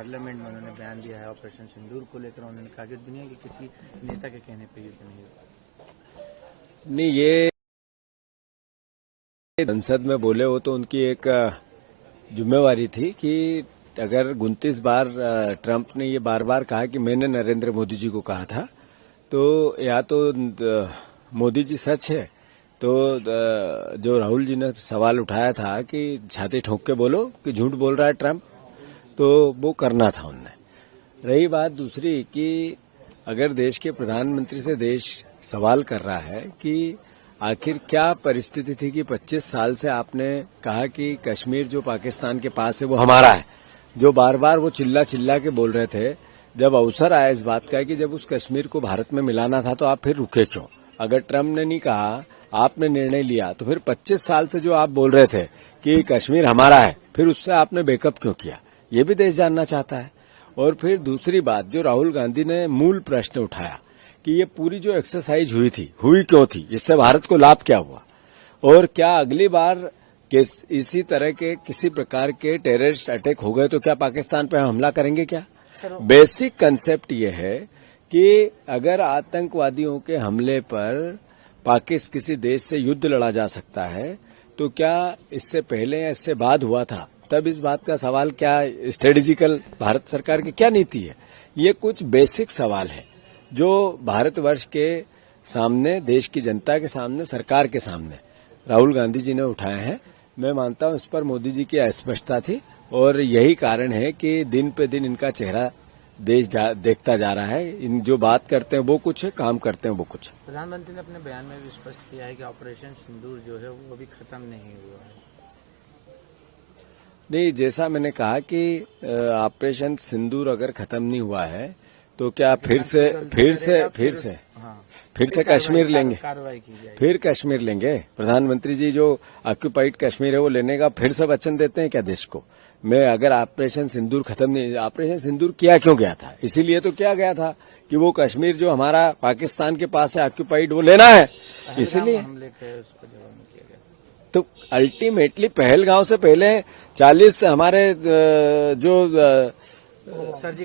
Parliament में उन्होंने बयान दिया है ऑपरेशन सिंदूर को लेकर। उन्होंने कहा कि दुनिया के किसी नेता के कहने पर युद्ध नहीं होगा। नहीं, ये संसद में बोले हो तो उनकी एक जिम्मेवारी थी कि अगर 29 बार ट्रंप ने ये बार बार कहा कि मैंने नरेंद्र मोदी जी को कहा था, तो या तो मोदी जी सच है, तो जो राहुल जी ने सवाल उठाया था कि छाती ठोक के बोलो कि झूठ बोल रहा है ट्रंप, तो वो करना था उनने। रही बात दूसरी कि अगर देश के प्रधानमंत्री से देश सवाल कर रहा है कि आखिर क्या परिस्थिति थी कि 25 साल से आपने कहा कि कश्मीर जो पाकिस्तान के पास है वो हमारा है, जो बार बार वो चिल्ला चिल्ला के बोल रहे थे, जब अवसर आया इस बात का कि जब उस कश्मीर को भारत में मिलाना था तो आप फिर रुके क्यों? अगर ट्रंप ने नहीं कहा, आपने निर्णय लिया, तो फिर 25 साल से जो आप बोल रहे थे कि कश्मीर हमारा है, फिर उससे आपने बैकअप क्यों किया? ये भी देश जानना चाहता है। और फिर दूसरी बात, जो राहुल गांधी ने मूल प्रश्न उठाया कि ये पूरी जो एक्सरसाइज हुई क्यों थी, इससे भारत को लाभ क्या हुआ, और क्या अगली बार इसी तरह के किसी प्रकार के टेररिस्ट अटैक हो गए तो क्या पाकिस्तान पर हमला करेंगे क्या? बेसिक कंसेप्ट ये है कि अगर आतंकवादियों के हमले पर किसी देश से युद्ध लड़ा जा सकता है, तो क्या इससे पहले या इससे बाद हुआ था? तब इस बात का सवाल क्या स्ट्रेटेजिकल भारत सरकार की क्या नीति है? ये कुछ बेसिक सवाल है जो भारतवर्ष के सामने, देश की जनता के सामने, सरकार के सामने राहुल गांधी जी ने उठाए हैं। मैं मानता हूं इस पर मोदी जी की अस्पष्टता थी, और यही कारण है कि दिन पे दिन इनका चेहरा देश देखता जा रहा है। इन जो बात करते हैं वो कुछ है, काम करते हैं वो कुछ। प्रधानमंत्री ने अपने बयान में भी स्पष्ट किया है कि ऑपरेशन सिंदूर जो है वो अभी खत्म नहीं हुआ है। नहीं, जैसा मैंने कहा कि ऑपरेशन सिंदूर अगर खत्म नहीं हुआ है तो क्या फिर से कश्मीर लेंगे? कार्रवाई की जाएगी। फिर कश्मीर लेंगे? प्रधानमंत्री जी जो ऑक्यूपाइड कश्मीर है वो लेने का फिर से वचन देते हैं क्या देश को? मैं अगर ऑपरेशन सिंदूर खत्म नहीं, ऑपरेशन सिंदूर किया क्यों गया था? इसीलिए तो किया गया था कि वो कश्मीर जो हमारा पाकिस्तान के पास है ऑक्यूपाइड, वो लेना है, इसीलिए। तो अल्टीमेटली पहलगांव से पहले 40 हमारे जो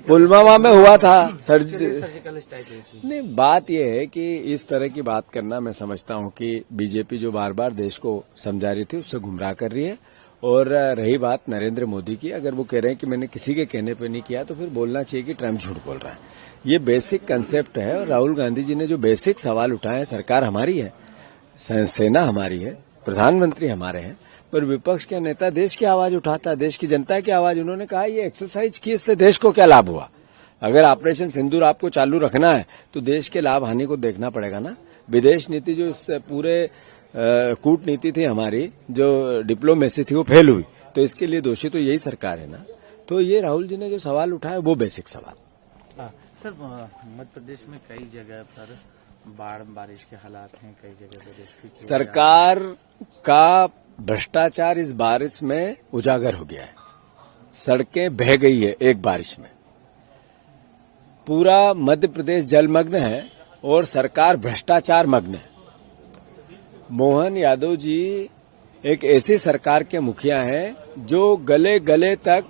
पुलवामा में हुआ था सर्जिकल स्ट्राइक हुई थी। नहीं, बात यह है कि इस तरह की बात करना, मैं समझता हूं कि बीजेपी जो बार बार देश को समझा रही थी उससे गुमराह कर रही है। और रही बात नरेंद्र मोदी की, अगर वो कह रहे हैं कि मैंने किसी के कहने पे नहीं किया, तो फिर बोलना चाहिए कि ट्रंप झूठ बोल रहा है। ये बेसिक कंसेप्ट है। और राहुल गांधी जी ने जो बेसिक सवाल उठाए, सरकार हमारी है, सेना हमारी है, प्रधानमंत्री हमारे हैं, पर विपक्ष के नेता देश की आवाज उठाता है, देश की जनता की आवाज। उन्होंने कहा ये एक्सरसाइज की, इससे देश को क्या लाभ हुआ? अगर ऑपरेशन सिंदूर आपको चालू रखना है तो देश के लाभ हानि को देखना पड़ेगा ना। विदेश नीति जो इस पूरे कूटनीति थी हमारी, जो डिप्लोमेसी थी, वो फेल हुई, तो इसके लिए दोषी तो यही सरकार है ना। तो ये राहुल जी ने जो सवाल उठाया वो बेसिक सवाल। सर, मध्य प्रदेश में कई जगह पर बाढ़ बारिश के हालात हैं, कई जगह पर सरकार का भ्रष्टाचार इस बारिश में उजागर हो गया है। सड़कें बह गई है एक बारिश में, पूरा मध्य प्रदेश जलमग्न है और सरकार भ्रष्टाचार मग्न है। मोहन यादव जी एक ऐसी सरकार के मुखिया हैं जो गले गले तक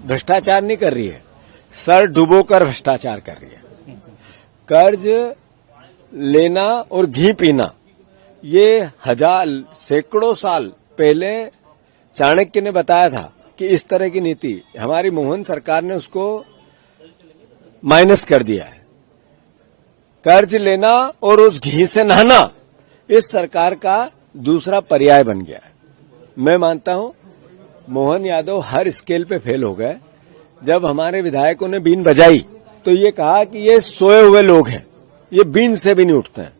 भ्रष्टाचार नहीं कर रही है, सर डुबोकर भ्रष्टाचार कर रही है। कर्ज लेना और घी पीना, ये सैकड़ों साल पहले चाणक्य ने बताया था कि इस तरह की नीति, हमारी मोहन सरकार ने उसको माइनस कर दिया है। कर्ज लेना और उस घी से नहाना इस सरकार का दूसरा पर्याय बन गया है। मैं मानता हूं मोहन यादव हर स्केल पे फेल हो गए। जब हमारे विधायकों ने बीन बजाई तो ये कहा कि ये सोए हुए लोग हैं, ये बीन से भी नहीं उठते हैं।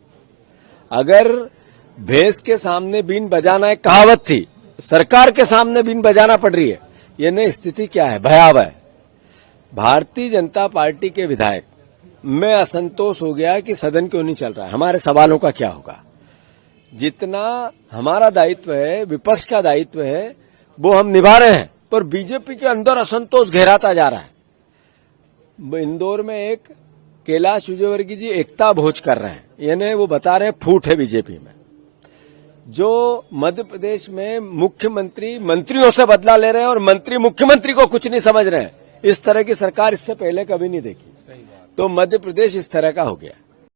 अगर भैंस के सामने बीन बजाना एक कहावत थी, सरकार के सामने बीन बजाना पड़ रही है। ये नई स्थिति क्या है? भयावह है। भारतीय जनता पार्टी के विधायक में असंतोष हो गया कि सदन क्यों नहीं चल रहा है, हमारे सवालों का क्या होगा। जितना हमारा दायित्व है, विपक्ष का दायित्व है, वो हम निभा रहे हैं, पर बीजेपी के अंदर असंतोष गहराता जा रहा है। इंदौर में एक कैलाश विजयवर्गीय जी एकता भोज कर रहे हैं, यानी वो बता रहे हैं फूट है बीजेपी में। जो मध्य प्रदेश में मुख्यमंत्री मंत्रियों से बदला ले रहे हैं और मंत्री मुख्यमंत्री को कुछ नहीं समझ रहे हैं, इस तरह की सरकार इससे पहले कभी नहीं देखी। सही बात। तो मध्य प्रदेश इस तरह का हो गया।